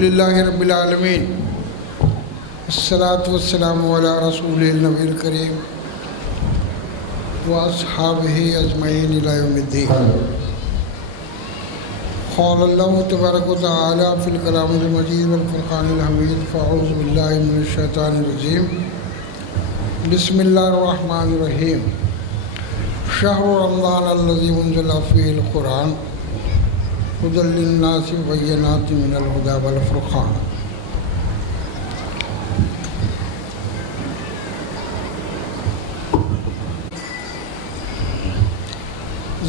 الحمدللہ رب العالمین الصلاۃ والسلام علی رسول النبی الکریم واصحابہ اجمعین الی یوم الدین۔ قال اللہ تبارک و تعالی فی الکلام المجید والفرقان الحمید فاعوذ باللہ من الشیطان الرجیم بسم اللہ الرحمن الرحیم۔ شہر رمضان الذی انزل فیہ القرآن ھدی للناس وبینات من الھدی والفرقان۔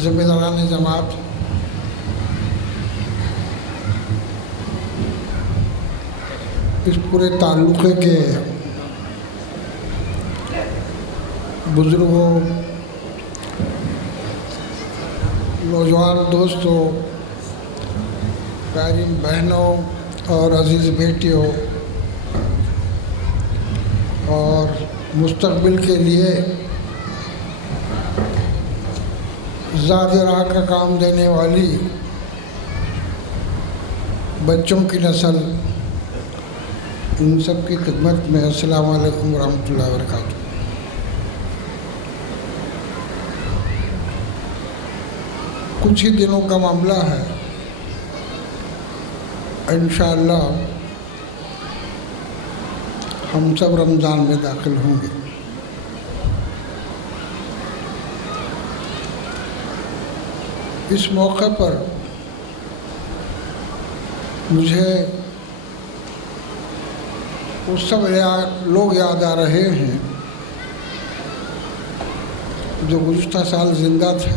ذمہ داران جماعت، اس پورے تعلقے کے بزرگوں، نوجوان دوستوں، پیاری بہنوں اور عزیز بیٹیوں، اور مستقبل کے لیے ذات راہ کا کام دینے والی بچوں کی نسل، ان سب کی خدمت میں السلام علیکم ورحمۃ اللہ وبرکاتہ۔ کچھ ہی دنوں کا معاملہ ہے، انشاءاللہ ہم سب رمضان میں داخل ہوں گے۔ اس موقع پر مجھے وہ سب لوگ یاد آ رہے ہیں جو گزشتہ سال زندہ تھے۔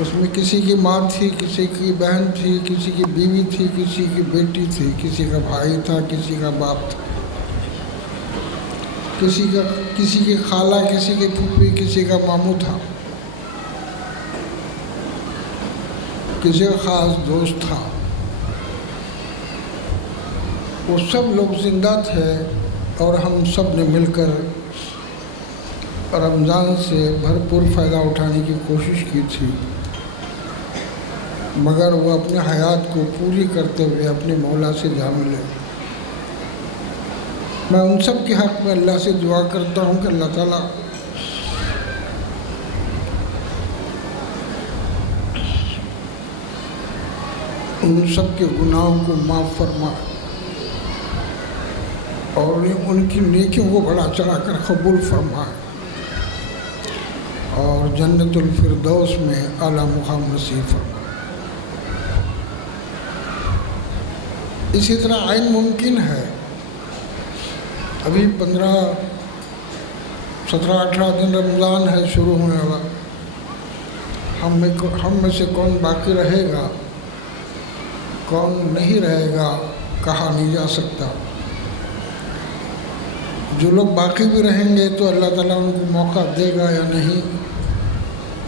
اس میں کسی کی ماں تھی، کسی کی بہن تھی، کسی کی بیوی تھی، کسی کی بیٹی تھی، کسی کا بھائی تھا، کسی کا باپ تھا، کسی کی خالہ، کسی کی پھوپھی، کسی کا ماموں تھا، کسی کا خاص دوست تھا۔ وہ سب لوگ زندہ تھے اور ہم سب نے مل کر رمضان سے بھرپور فائدہ اٹھانے کی کوشش کی تھی، مگر وہ اپنے حیات کو پوری کرتے ہوئے اپنے مولا سے جا ملے۔ میں ان سب کے حق میں اللہ سے دعا کرتا ہوں کہ اللہ تعالیٰ ان سب کے گناہوں کو معاف فرمائے اور ان کی نیکیوں کو بڑا چڑھا کر قبول فرمائے اور جنت الفردوس میں اعلیٰ مقام نصیب فرمائے۔ اسی طرح عین ممکن ہے، ابھی 17-18 دن رمضان ہے شروع ہونے والا، ہم میں سے کون باقی رہے گا، کون نہیں رہے گا، کہا نہیں جا سکتا۔ جو لوگ باقی بھی رہیں گے تو اللہ تعالیٰ ان کو موقع دے گا یا نہیں،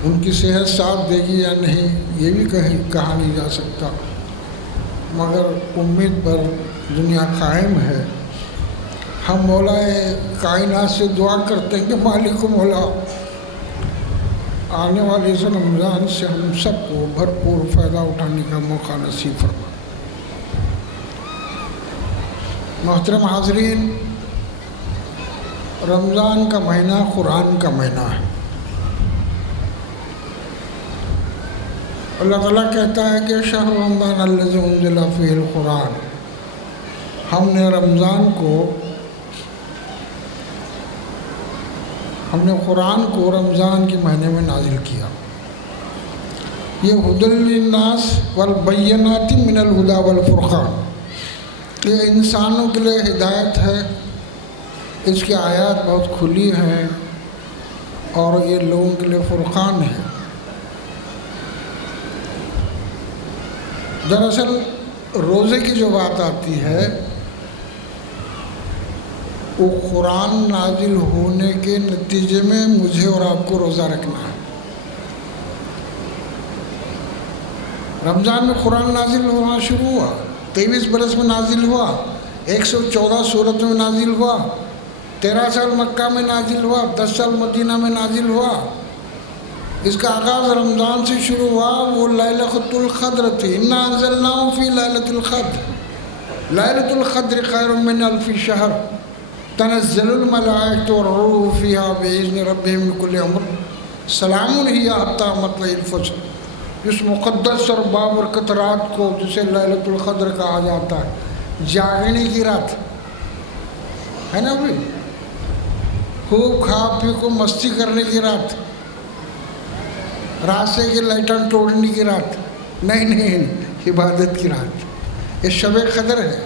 ان کی صحت ساتھ دے گی یا نہیں، یہ بھی کہا نہیں جا سکتا، مگر امید پر دنیا قائم ہے۔ ہم مولا کائنات سے دعا کرتے ہیں کہ مالک و مولا آنے والے اس رمضان سے ہم سب کو بھرپور فائدہ اٹھانے کا موقع نصیب فرما۔ محترم حاضرین، رمضان کا مہینہ قرآن کا مہینہ ہے۔ اللہ تعالیٰ کہتا ہے کہ شہر رمضان الذی انزل فیہ القرآن، ہم نے قرآن کو رمضان کے مہینے میں نازل کیا۔ یہ ھدی للناس والبینات من الھدی والفرقان، یہ انسانوں کے لیے ہدایت ہے، اس کی آیات بہت کھلی ہیں، اور یہ لوگوں کے لیے فرقان ہے۔ دراصل روزے کی جو بات آتی ہے وہ قرآن نازل ہونے کے نتیجے میں مجھے اور آپ کو روزہ رکھنا ہے۔ رمضان میں قرآن نازل ہونا شروع ہوا، 23 برس میں نازل ہوا، 114 سورتوں میں نازل ہوا، 13 سال مکہ میں نازل ہوا، 10 سال مدینہ میں نازل ہوا، اس کا آغاز رمضان سے شروع ہوا، وہ لیلۃ القدر تھی، انا انزلناہ فی لیلۃ القدر، لیلۃ القدر خیر من الف شہر، تنزل الملائکۃ والروح فیہا بإذن ربہم من کل امر، سلام ہی حتی مطلع الفجر۔ اس مقدس اور بابرکت رات کو جسے لیلۃ القدر کہا جاتا ہے، جاگنے کی رات ہے نا بھائی، خوب کھا پی کو مستی کرنے کی رات، راستے کی لائٹیں توڑنے کی رات نہیں، عبادت کی رات، یہ شب قدر ہے۔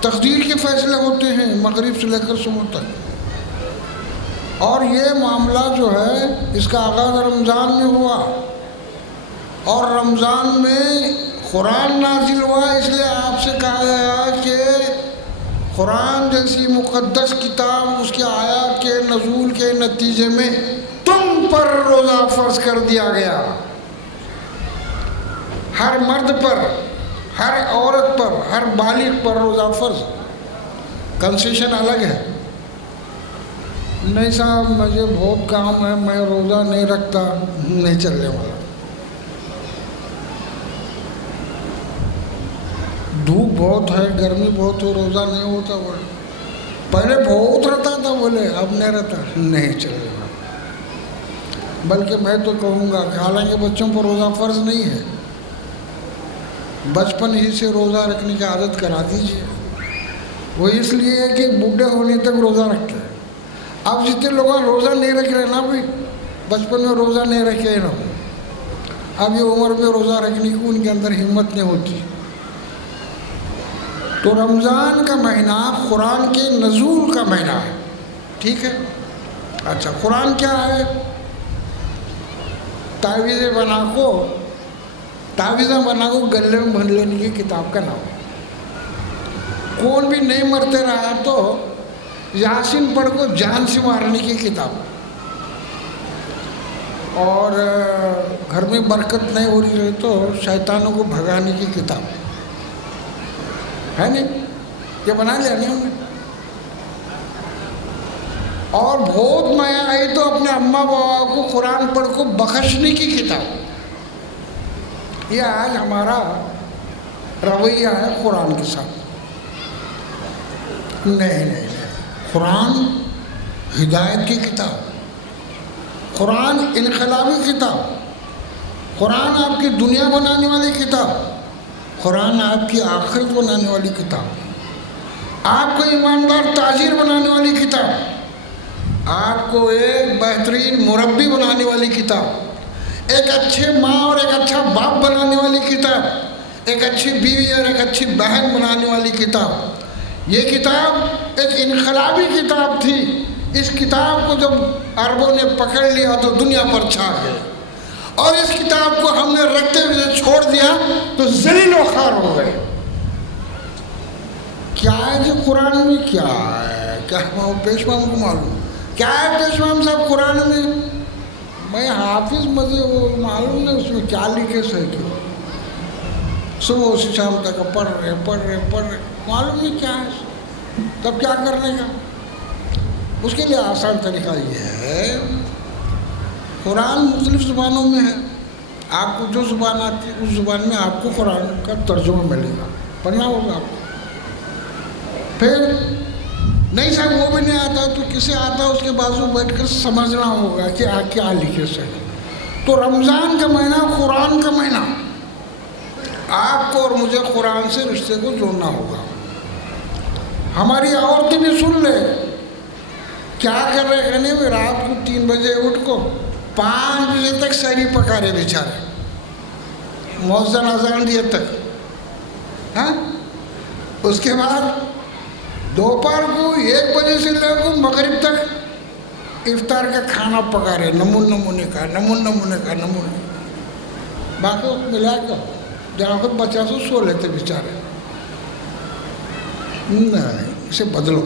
تقدیر کے فیصلے ہوتے ہیں مغرب سے لے کر صبح تک، اور یہ معاملہ جو ہے اس کا آغاز رمضان میں ہوا، اور رمضان میں قرآن نازل ہوا، اس لیے آپ سے کہا گیا کہ قرآن جیسی مقدس کتاب، اس کے آیات کے نزول کے نتیجے میں تم پر روزہ فرض کر دیا گیا، ہر مرد پر، ہر عورت پر، ہر بالغ پر روزہ فرض۔ کنسیشن الگ ہے، نہیں صاحب مجھے بہت کام ہے، میں روزہ نہیں رکھتا، نہیں چلنے والا۔ دھوپ بہت ہے، گرمی بہت ہے، روزہ نہیں ہوتا، بولے پہلے بہت رہتا تھا، بولے اب نہیں رہتا، نہیں چلے گا۔ بلکہ میں تو کہوں گا کہ حالانکہ بچوں پر روزہ فرض نہیں ہے، بچپن ہی سے روزہ رکھنے کی عادت کرا دیجیے، وہ اس لیے کہ بوڑھے ہونے تک روزہ رکھتے ہیں۔ اب جتنے لوگ روزہ نہیں رکھ رہے نا بھائی، بچپن میں روزہ نہیں رکھے نا، اب یہ عمر میں روزہ رکھنے کی ان کے اندر ہمت نہیں ہوتی۔ تو رمضان کا مہینہ قرآن کے نزول کا مہینہ ہے، ٹھیک ہے؟ اچھا، قرآن کیا ہے؟ تعویذیں بنا کو گلے میں بھر لینے کی کتاب کا نام۔ کون بھی نہیں مرتے رہا تو یاسین پڑھ کو جان سے مارنے کی کتاب، اور گھر میں برکت نہیں ہو رہی ہے تو شیطانوں کو بھگانے کی کتاب ہے نہیں؟ یہ بنا لیا نہیں ہم نے۔ اور بہت مایا آئی تو اپنے اماں بابا کو قرآن پڑھ کو بخشنے کی کتاب۔ یہ آج ہمارا رویہ ہے قرآن کے ساتھ۔ نہیں، قرآن ہدایت کی کتاب، قرآن انقلابی کتاب، قرآن آپ کی دنیا بنانے والی کتاب، قرآن آپ کی آخرت بنانے والی کتاب، آپ کو ایماندار تاجر بنانے والی کتاب، آپ کو ایک بہترین مربی بنانے والی کتاب، ایک اچھے ماں اور ایک اچھا باپ بنانے والی کتاب، ایک اچھی بیوی اور ایک اچھی بہن بنانے والی کتاب۔ یہ کتاب ایک انقلابی کتاب تھی۔ اس کتاب کو جب عربوں نے پکڑ لیا تو دنیا پر چھا گئے، اور اس کتاب کو ہم نے رکھتے ہوئے چھوڑ دیا تو ذلیل و خوار ہو گئے۔ کیا ہے جی قرآن میں؟ کیا ہے؟ کیا پیشوا کو معلوم کیا ہے؟ پیشوا صاحب قرآن میں میں حافظ مجھے وہ معلوم نہیں اس میں کیا لکھے سے کیوں، صبح سے شام تک پڑھ رہے معلوم نہیں کیا ہے، تب کیا کرنے کا؟ اس کے لیے آسان طریقہ یہ ہے، قرآن مختلف زبانوں میں ہے، آپ کو جو زبان آتی ہے اس زبان میں آپ کو قرآن کا ترجمہ ملے گا، پڑھنا ہوگا آپ کو۔ پھر نہیں صاحب وہ بھی نہیں آتا تو کسے آتا اس کے بازو بیٹھ کر سمجھنا ہوگا کہ کیا لکھے سے۔ تو رمضان کا مہینہ قرآن کا مہینہ، آپ کو اور مجھے قرآن سے رشتے کو جوڑنا ہوگا۔ ہماری عورتیں بھی سن لے کیا کر رہے ہیں، نہیں رات کو 3 بجے اٹھ کو 5 بجے تک سحری پکا رہے بیچارے، مؤذن اذان دیے تک، ہاں اس کے بعد دوپہر کو 1 بجے سے لے کر مغرب تک افطار کا کھانا پکا رہے، نمونے کا باقی وقت ملا کر جہاں خود بچہ سے سو لیتے بیچارے۔ نہیں، اسے بدلو،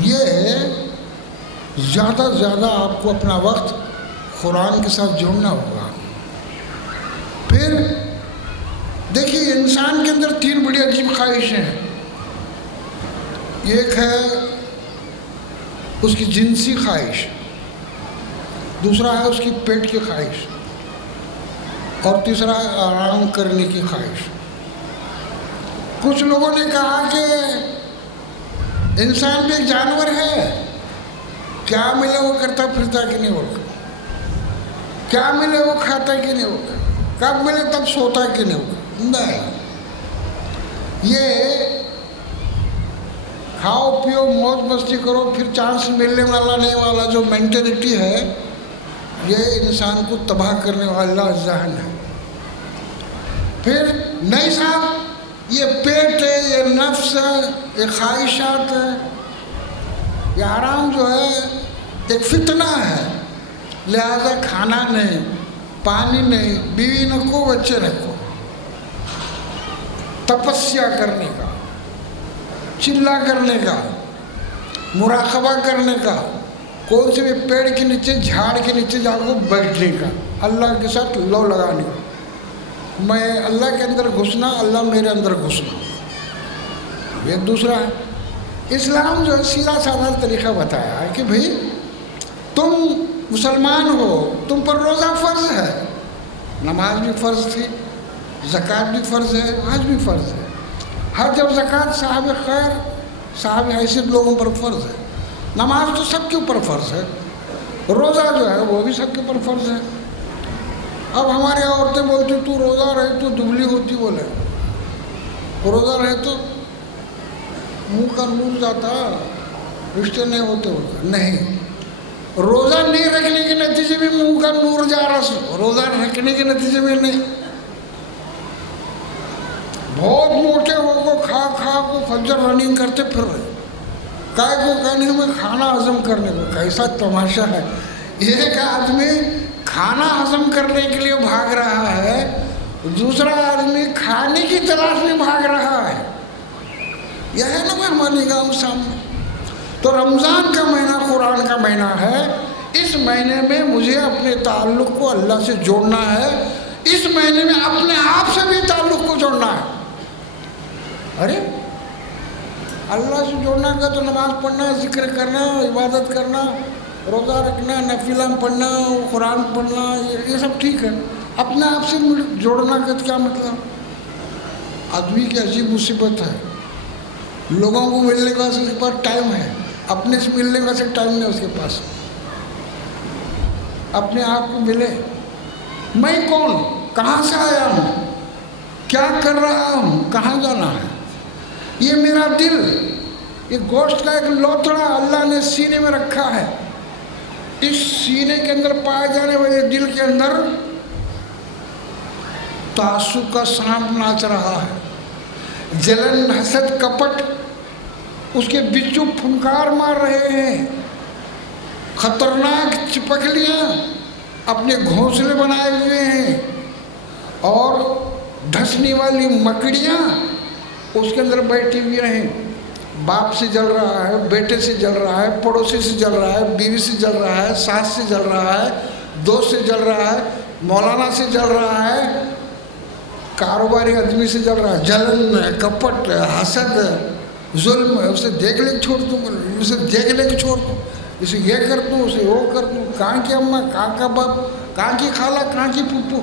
یہ زیادہ سے زیادہ آپ کو اپنا وقت قرآن کے ساتھ جوڑنا ہوگا۔ پھر دیکھیے انسان کے اندر 3 بڑی عجیب خواہشیں ہیں۔ ایک ہے اس کی جنسی خواہش، دوسرا ہے اس کی پیٹ کی خواہش، اور تیسرا ہے آرام کرنے کی خواہش۔ کچھ لوگوں نے کہا کہ انسان بھی ایک جانور ہے، کیا ملے وہ کرتا پھرتا کہ نہیں ہوگا، کیا ملے وہ کھاتا کہ نہیں ہوگا، کب ملے تب سوتا کہ نہیں ہوگا۔ نہیں، یہ کھاؤ پیو موج مستی کرو پھر چانس ملنے والا نہیں والا جو مینٹلٹی ہے، یہ انسان کو تباہ کرنے والا ذہن ہے۔ پھر نہیں صاحب، یہ پیٹ ہے، یہ نفس ہے، یہ خواہشات ہے، یہ آرام جو ہے ایک فتنہ ہے، لہذا کھانا نہیں، پانی نہیں، بیوی نہ کو، بچے نہ کو، تپسیا کرنے کا، چلا کرنے کا، مراقبہ کرنے کا، کون سے بھی پیڑ کے نیچے جھاڑ کے نیچے جا کے بیٹھنے کا، اللہ کے ساتھ لو لگانے کا، میں اللہ کے اندر گھسنا، اللہ میرے اندر گھسنا۔ یہ دوسرا ہے۔ اسلام جو ہے سیدھا سادہ طریقہ بتایا ہے کہ بھئی تم مسلمان ہو، تم پر روزہ فرض ہے، نماز بھی فرض تھی، زکوٰۃ بھی فرض ہے، حج بھی فرض ہے۔ حج اور زکوٰۃ صاحب خیر صاحب حیثیت لوگوں پر فرض ہے، نماز تو سب کے اوپر فرض ہے، روزہ جو ہے وہ بھی سب کے اوپر فرض ہے۔ اب ہماری عورتیں بولتی تو روزہ رہے تو دبلی ہوتی، بولے روزہ رہے تو منہ کا نور جاتا، رشتے نہیں ہوتے، بولتا نہیں، روزہ نہیں رکھنے کے نتیجے میں منہ کا نور جا رہا، روزہ رکھنے کے نتیجے میں نہیں۔ بہت موٹے ہو کو کھا کھا کو فجر رننگ کرتے پھر رہے، کائے کو کہنے میں کھانا ہضم کرنے کو، کیسا تماشا ہے۔ ایک آدمی کھانا ہضم کرنے کے لیے بھاگ رہا ہے، دوسرا آدمی کھانے کی تلاش میں بھاگ رہا ہے۔ یہ ہے نا ہماری نگاہوں سامنے۔ تو رمضان کا مہینہ قرآن کا مہینہ ہے، اس مہینے میں مجھے اپنے تعلق کو اللہ سے جوڑنا ہے، اس مہینے میں اپنے آپ سے بھی تعلق کو جوڑنا ہے۔ ارے اللہ سے جوڑنا کا تو نماز پڑھنا، ذکر کرنا، عبادت کرنا، روزہ رکھنا، نفلہ پڑھنا، قرآن پڑھنا، یہ سب ٹھیک ہے۔ اپنے آپ سے جوڑنا کا کیا مطلب؟ آدمی کی عجیب مصیبت ہے، لوگوں کو ملنے کا اس کے پاس ٹائم ہے، اپنے سے ملنے کا ٹائم نہیں اس کے پاس۔ اپنے آپ کو ملے، میں کون، کہاں سے آیا ہوں، کیا کر رہا ہوں، کہاں جانا ہے۔ یہ میرا دل، یہ گوشت کا ایک لوتھڑا اللہ نے سینے میں رکھا ہے، اس سینے کے اندر پائے جانے والے دل کے اندر تعصب کا سانپ ناچ رہا ہے، جلن، حسد، کپٹ اس کے بچو پھنکار مار رہے ہیں، خطرناک چپکلیاں اپنے گھونسلے بنائے ہوئے ہیں، اور دھسنے والی مکڑیاں اس کے اندر بیٹھی ہوئی ہیں۔ باپ سے جل رہا ہے، بیٹے سے جل رہا ہے، پڑوسی سے جل رہا ہے، بیوی سے جل رہا ہے، ساس سے جل رہا ہے، دوست سے جل رہا ہے، مولانا سے جل رہا ہے، کاروباری آدمی سے جل رہا ہے۔ جلن، کپٹ، حسد، ظلم، اسے دیکھ لے کے چھوڑ دوں، اسے دیکھ لے کے چھوڑ دوں، اسے یہ کر دوں، اسے وہ کر دوں، کہاں کی اماں، کہاں کا باپ، کہاں کی خالہ، کہاں کی پھوپھو،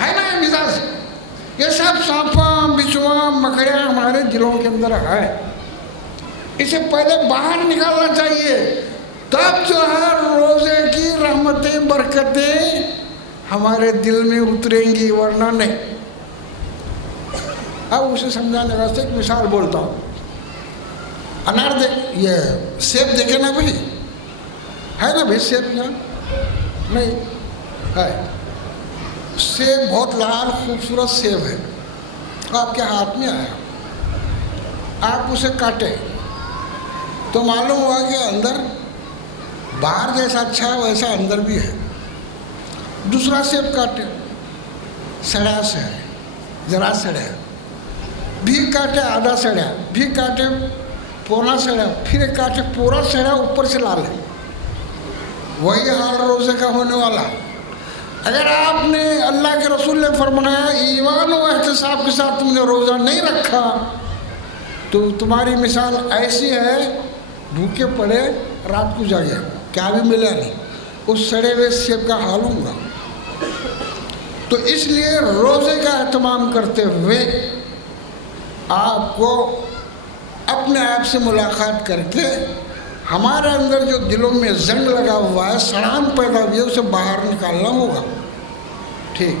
ہے نا یہ مزاج۔ یہ سب سانپاں، بچھواں، مکڑیاں ہمارے دلوں کے اندر ہے، اسے پہلے باہر نکالنا چاہیے، تب جو ہے روزے کی رحمتیں، برکتیں ہمارے دل میں اتریں گی، ورنہ نہیں۔ اب اسے سمجھانے واسطے ایک مثال بولتا ہوں۔ انار یہ سیب دیکھے نا بھائی، ہے نا بھائی سیب یہاں نہیں ہے، سیب بہت لال خوبصورت سیب ہے، آپ کے ہاتھ میں آیا، آپ اسے کاٹے تو معلوم ہوا کہ اندر باہر جیسا اچھا ہے ویسا اندر بھی ہے۔ دوسرا سیب کاٹے، سڑا سے ہے، ذرا سڑا، بھی کاٹے آدھا سڑا، بھی کاٹے پونا سڑا، پھر ایک کاٹے پورا سڑا، اوپر سے لال ہے۔ وہی حال روزے کا ہونے والا۔ اگر آپ نے، اللہ کے رسول نے فرمایا، ایمان و احتساب کے ساتھ تم نے روزہ نہیں رکھا تو تمہاری مثال ایسی ہے، بھوکے پڑے رات کو جاگے، کیا بھی ملا نہیں، اس سڑے ہوئے سیب کا کھا لوں گا۔ تو اس لیے روزے کا اہتمام کرتے ہوئے آپ کو اپنے آپ سے ملاقات کر کے ہمارے اندر جو دلوں میں زنگ لگا ہوا ہے، سڑان پیدا ہوئی ہے، اسے باہر نکالنا ہوگا۔ ٹھیک،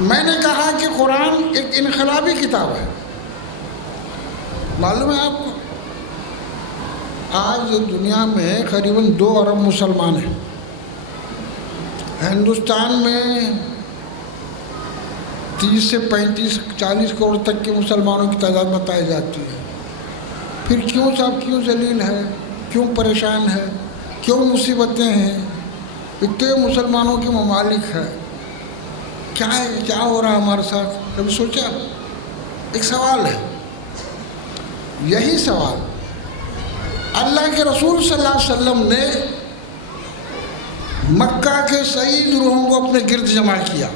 میں نے کہا کہ قرآن ایک انقلابی کتاب ہے، معلوم ہے آپ کو؟ آج دنیا میں قریباً 2 ارب مسلمان ہیں۔ ہندوستان میں 30 سے 35 40 کروڑ تک کے مسلمانوں کی تعداد بتائی جاتی ہے۔ پھر کیوں صاحب، کیوں ذلیل ہے، کیوں پریشان ہے، کیوں مصیبتیں ہیں؟ اتنے مسلمانوں کے ممالک ہیں، کیا ہے، کیا ہو رہا ہے ہمارے ساتھ؟ کبھی سوچا؟ ایک سوال ہے، یہی سوال اللہ کے رسول صلی اللہ علیہ وسلم نے مکہ کے سعید روحوں کو اپنے گرد جمع کیا۔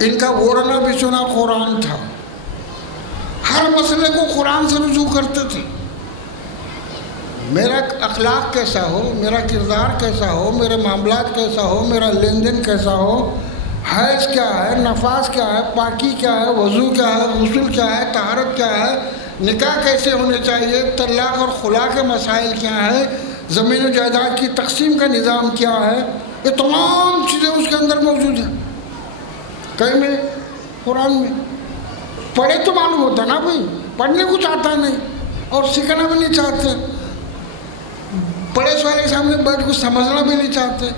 ان کا اوڑھنا بچھونا قرآن تھا، ہر مسئلے کو قرآن سے رجوع کرتے تھے۔ میرا اخلاق کیسا ہو، میرا کردار کیسا ہو، میرے معاملات کیسا ہو، میرا لین دین کیسا ہو، حیض کیا ہے، نفاس کیا ہے، پاکی کیا ہے، وضو کیا ہے، غسل کیا ہے، طہارت کیا ہے، نکاح کیسے ہونے چاہیے، طلاق اور خلا کے مسائل کیا ہیں، زمین و جائیداد کی تقسیم کا نظام کیا ہے، یہ تمام چیزیں اس کے اندر موجود ہیں۔ کہیں میں قرآن میں پڑھے تو معلوم ہوتا نا بھائی، پڑھنے کو چاہتا نہیں اور سیکھنا بھی نہیں چاہتے، پڑھے والے کے سامنے بیٹھ کو سمجھنا بھی نہیں چاہتے۔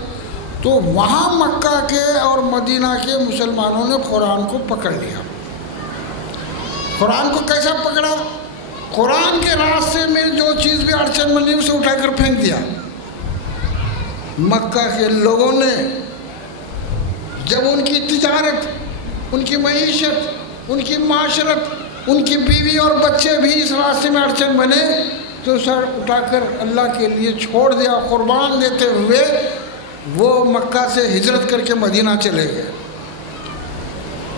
تو وہاں مکہ کے اور مدینہ کے مسلمانوں نے قرآن کو پکڑ لیا۔ قرآن کو کیسا پکڑا؟ قرآن کے راستے میں جو چیز بھی اڑچن بنی اسے اٹھا کر پھینک دیا۔ مکہ کے لوگوں نے جب ان کی تجارت، ان کی معیشت، ان کی معاشرت، ان کی بیوی اور بچے بھی اس راستے میں اڑچن بنے تو سر اٹھا کر اللہ کے لیے چھوڑ دیا، قربان دیتے ہوئے وہ مکہ سے ہجرت کر کے مدینہ چلے گئے۔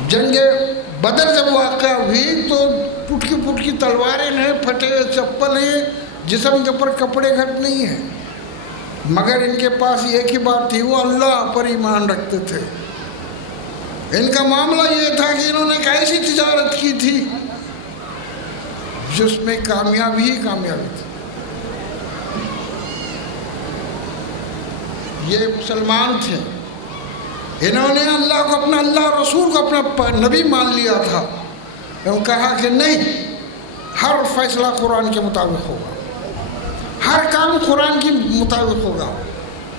جنگ بدر جب واقع ہوئی تو پھٹ کی تلواریں ہیں، پھٹے ہوئے چپل ہیں، جسم کے اوپر کپڑے گھٹ نہیں ہیں، مگر ان کے پاس ایک ہی بات تھی، وہ اللہ پر ایمان رکھتے تھے۔ ان کا معاملہ یہ تھا کہ انہوں نے ایک ایسی تجارت کی تھی جس میں کامیابی ہی کامیابی تھی۔ یہ مسلمان تھے، انہوں نے اللہ کو اپنا، اللہ رسول کو اپنا نبی مان لیا تھا۔ انہوں نے کہا کہ نہیں، ہر فیصلہ قرآن کے مطابق ہوگا، ہر کام قرآن کے مطابق ہوگا۔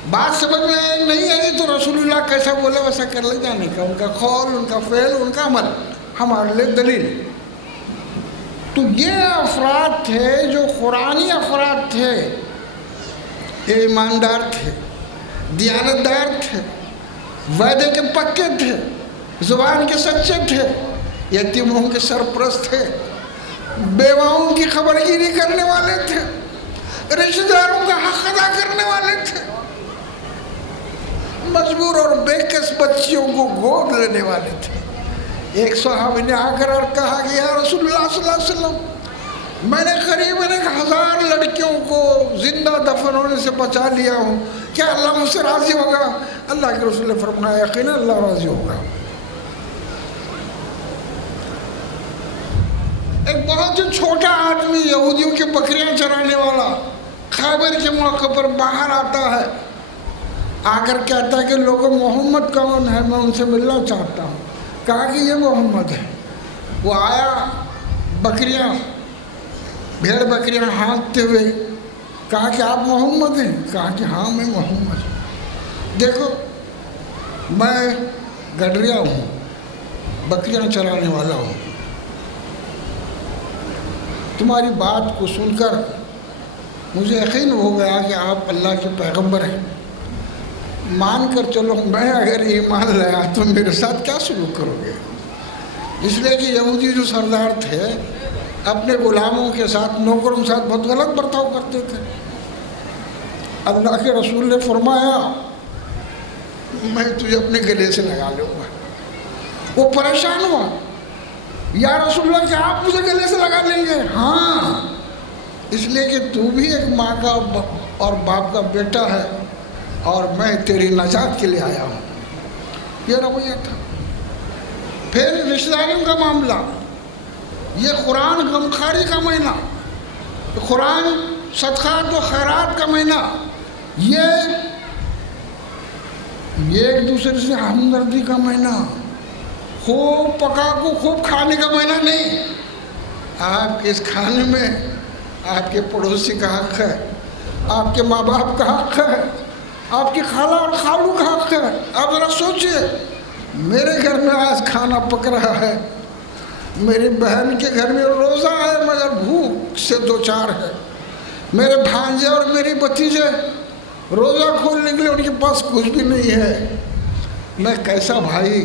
بات سمجھ میں نہیں آئی تو رسول اللہ کیسا بولے ویسا کر لے جانے کا، ان کا قول، ان کا فعل، ان کا عمل ہمارے لیے دلیل۔ تو یہ افراد تھے جو قرآنی افراد تھے، یہ ایماندار تھے، دیانتدار تھے، وعدے کے پکے تھے، زبان کے سچے تھے، یتیموں کے سرپرست تھے، بیواؤں کی خبرگیری کرنے والے تھے، رشتہ داروں کا حق ادا کرنے والے تھے، مجبور اور بے کس بچیوں کو گود لینے والے تھے۔ ایک صحابی نے آ کر اور کہا کہ یا رسول اللہ صلی اللہ علیہ وسلم، میں نے قریباً 1000 لڑکیوں کو زندہ دفن ہونے سے بچا لیا ہوں، کیا اللہ مجھ سے راضی ہوگا؟ اللہ کے رسول نے فرمایا یقینا اللہ راضی ہوگا۔ ایک بہت ہی چھوٹا آدمی، یہودیوں کی بکریاں چرانے والا، خیبر کے موقع پر باہر آتا ہے، آ کر کہتا ہے کہ لوگوں محمد کون ہے، میں ان سے ملنا چاہتا ہوں۔ کہا کہ یہ محمد ہے۔ وہ آیا، بکریاں، بھیڑ بکریاں ہانکتے ہوئے، کہا کہ آپ محمد ہیں؟ کہا کہ ہاں میں محمد ہوں۔ دیکھو میں گڈریا ہوں، بکریاں چرانے والا ہوں، تمہاری بات کو سن کر مجھے یقین ہو گیا کہ آپ اللہ کے پیغمبر ہیں، مان کر چلو میں اگر ایمان لایا تو میرے ساتھ کیا سلوک کرو گے؟ اس لیے کہ یہودی جو سردار تھے اپنے غلاموں کے ساتھ، نوکروں کے ساتھ بہت غلط برتاؤ کرتے تھے۔ اللہ کے رسول نے فرمایا میں تجھے اپنے گلے سے لگا لوں گا۔ وہ پریشان ہوا، یا رسول اللہ کیا آپ مجھے گلے سے لگا لیں گے؟ ہاں، اس لیے کہ تو بھی ایک ماں کا اور باپ کا بیٹا ہے، اور میں تیری نجات کے لیے آیا ہوں. یہ رویہ تھا. پھر رشتہ داروں کا معاملہ، یہ قرآن غمخواری کا مہینہ، قرآن صدقات و خیرات کا مہینہ، یہ ایک دوسرے سے ہمدردی کا مہینہ، خوب پکا کو خوب کھانے کا مہینہ نہیں. آپ کے اس کھانے میں آپ کے پڑوسی کا حق ہے، آپ کے ماں باپ کا حق ہے، آپ کی خالہ اور خالو کا حق ہے. آپ ذرا سوچئے، میرے گھر میں آج کھانا پک رہا ہے، میری بہن کے گھر میں روزہ ہے مگر بھوک سے دو چار ہے، میرے بھانجے اور میری بھتیجے روزہ کھولنے کے لیے ان کے پاس کچھ بھی نہیں ہے. میں کیسا بھائی،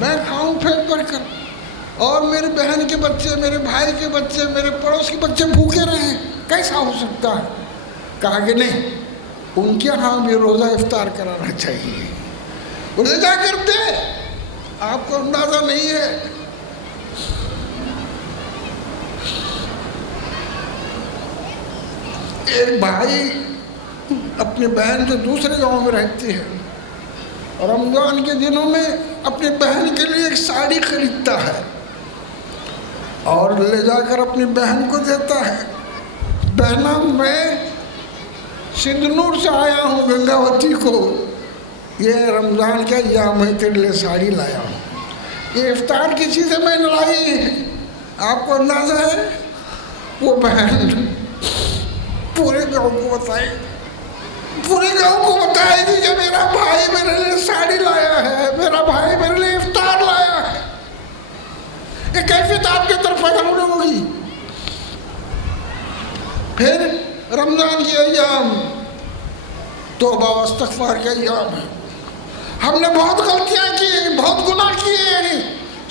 میں کھاؤں پھینک بھر کر، اور میری بہن کے بچے، میرے بھائی کے بچے، میرے پڑوس کے بچے بھوکے رہیں؟ کیسا ہو سکتا ہے؟ کہا کہ نہیں، ان کے ہاں بھی روزہ افطار کرانا چاہیے. انہیں کیا کرتے؟ آپ کو اندازہ نہیں ہے. ایک بھائی اپنی بہن جو دوسرے گاؤں میں رہتی ہے، رمضان کے دنوں میں اپنی بہن کے لیے ایک ساڑی خریدتا ہے اور لے جا کر اپنی بہن کو دیتا ہے. بہنا، میں سندنور سے آیا ہوں گنگاوتی کو، یہ رمضان کا ایام ہے، تیرے لیے ساڑی لایا ہوں. یہ افطار کی چیزیں میں نے لائی ہیں. آپ کو اندازہ ہے؟ وہ بہن پورے گاؤں کو بتائے، پورے گاؤں کو بتائے گی کہ میرا بھائی میرے لیے ساڑی لایا ہے، میرا بھائی میرے لیے افطار لایا ہے. یہ کیفیت آپ کی طرف پیدا ہوگی. پھر رمضان کے ایام توبہ و استغفار کے ایام ہیں. ہم نے بہت غلطیاں کی ہیں، بہت گناہ کیے ہیں،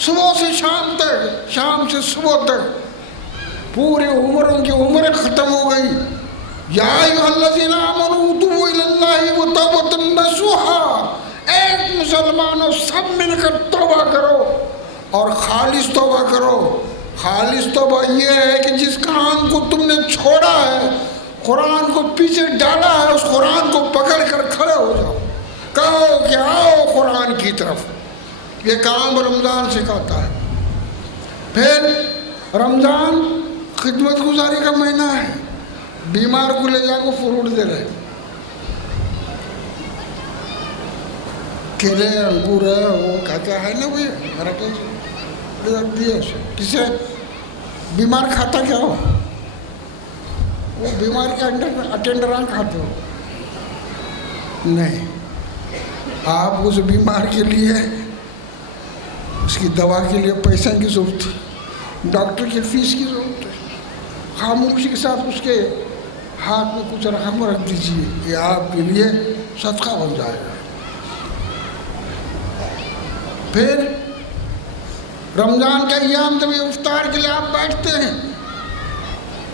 صبح سے شام تک، شام سے صبح تک پوری عمروں کی عمریں ختم ہو گئی. یا ایھا الذین آمنوا توبوا الی اللہ توبۃ نصوحا، ایک مسلمانوں سب مل کر توبہ کرو اور خالص توبہ کرو. خالص توبہ یہ ہے کہ جس کام کو تم نے چھوڑا ہے، قرآن کو پیچھے ڈالا ہے، اس قرآن کو پکڑ کر کھڑے ہو جاؤ، کہو کہ آؤ قرآن کی طرف. یہ کام رمضان سکھاتا ہے. پھر رمضان خدمت گزاری کا مہینہ ہے. بیمار کو لے جا کو فروٹ دے رہے، کیلے انگور ہے، وہ کہتا ہے نا بھائی میرا دیا کسے بیمار کھاتا کیا ہو؟ وہ بیمار کے اٹینڈراں کھاتے ہو؟ نہیں، آپ اس بیمار کے لیے اس کی دوا کے لیے پیسہ کی ضرورت ہے، ڈاکٹر کی فیس کی ضرورت ہے. خاموشی کے ساتھ اس کے ہاتھ میں کچھ رقم رکھ دیجیے، یہ آپ کے لیے صدقہ بن جائے گا. پھر رمضان کا ایام جب افطار کے لیے آپ بیٹھتے ہیں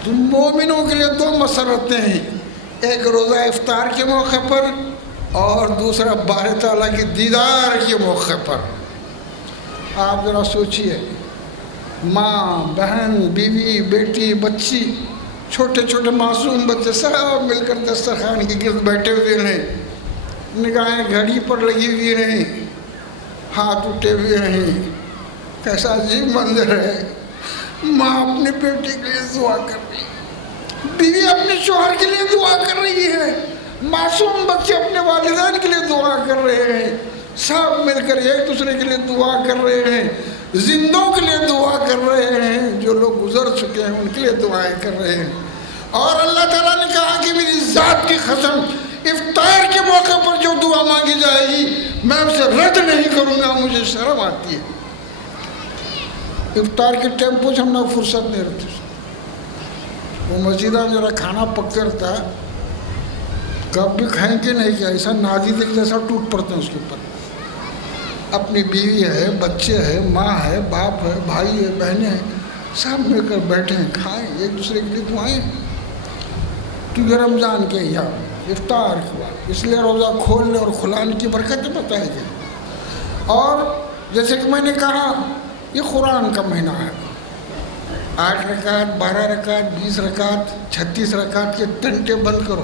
تو مومنوں کے لیے دو مسرتیں ہیں، ایک روزہ افطار کے موقع پر اور دوسرا باری تعالیٰ کی دیدار کے موقع پر. آپ ذرا سوچئے، ماں، بہن، بیوی، بیٹی، بچی، چھوٹے چھوٹے معصوم بچے سب مل کر دسترخوان کے گرد بیٹھے ہوئے ہیں، نگاہیں گھڑی پر لگی ہوئی ہیں، ہاتھ اٹھے ہوئے ہیں. کیسا عجیب منظر ہے. ماں اپنے بیٹے کے لیے دعا کر رہی ہے، بیوی اپنے شوہر کے لیے دعا کر رہی ہے، معصوم بچے اپنے والدین کے لیے دعا کر رہے ہیں، سب مل کر ایک دوسرے کے لیے دعا کر رہے ہیں، زندوں کے لیے دعا کر رہے ہیں، جو لوگ گزر چکے ہیں ان کے لیے دعائیں کر رہے ہیں. اور اللہ تعالیٰ نے کہا کہ میری ذات کی قسم، افطار کے موقع پر جو دعا مانگی جائے گی میں اسے رد نہیں کروں گا، مجھے شرم آتی ہے. افطار کے ٹیمپو سے ہم نے فرصت نہیں رہتی. وہ مسجدہ میں میرا کھانا پک کرتا ہے، کب بھی کھائیں گے نہیں کہ ایسا نازی دل جیسا ٹوٹ پڑتے ہیں اس کے اوپر. اپنی بیوی ہے، بچے ہے، ماں ہے، باپ ہے، بھائی ہے، بہنیں ہیں، سب مل کر بیٹھے ہیں، کھائیں، ایک دوسرے کے لیے دعائیں. کیونکہ رمضان کے ایام افطار کے بعد اس لیے روزہ کھولنے اور کھلانے کی برکتیں بتائی گئی. اور جیسے کہ میں نے کہا یہ قرآن کا مہینہ ہے. 8 رکعت، 12 رکعت، 20 رکعت، 36 رکعت کے ٹنٹے بند کرو.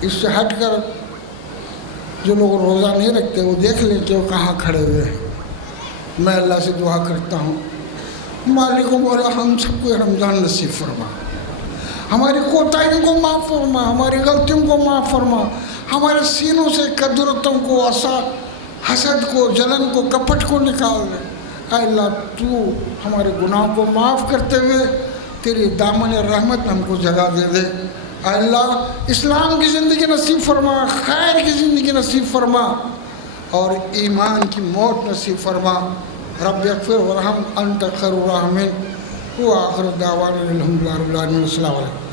اس سے ہٹ کر جو لوگ روزہ نہیں رکھتے وہ دیکھ لیں کہ وہ کہاں کھڑے ہوئے ہیں۔ میں اللہ سے دعا کرتا ہوں مالک مولا ہم سب کو رمضان نصیب فرما، ہماری کوتاہیوں کو معاف فرما، ہماری غلطیوں کو معاف فرما، ہمارے سینوں سے کدورتوں کو، حسد کو، جلن کو، کپٹ کو نکال دے۔ اے اللہ تو ہمارے گناہوں کو معاف کرتے ہوئے تیری دامن رحمت ہم کو جگہ دے دے۔ اے اللہ اسلام کی زندگی نصیب فرما، خیر کی زندگی نصیب فرما اور ایمان کی موت نصیب فرما۔ رب اغفر ورحم انت خیر الراحمین۔ وآخر دعوانا الحمدللہ رب العالمین۔ السلام علیکم۔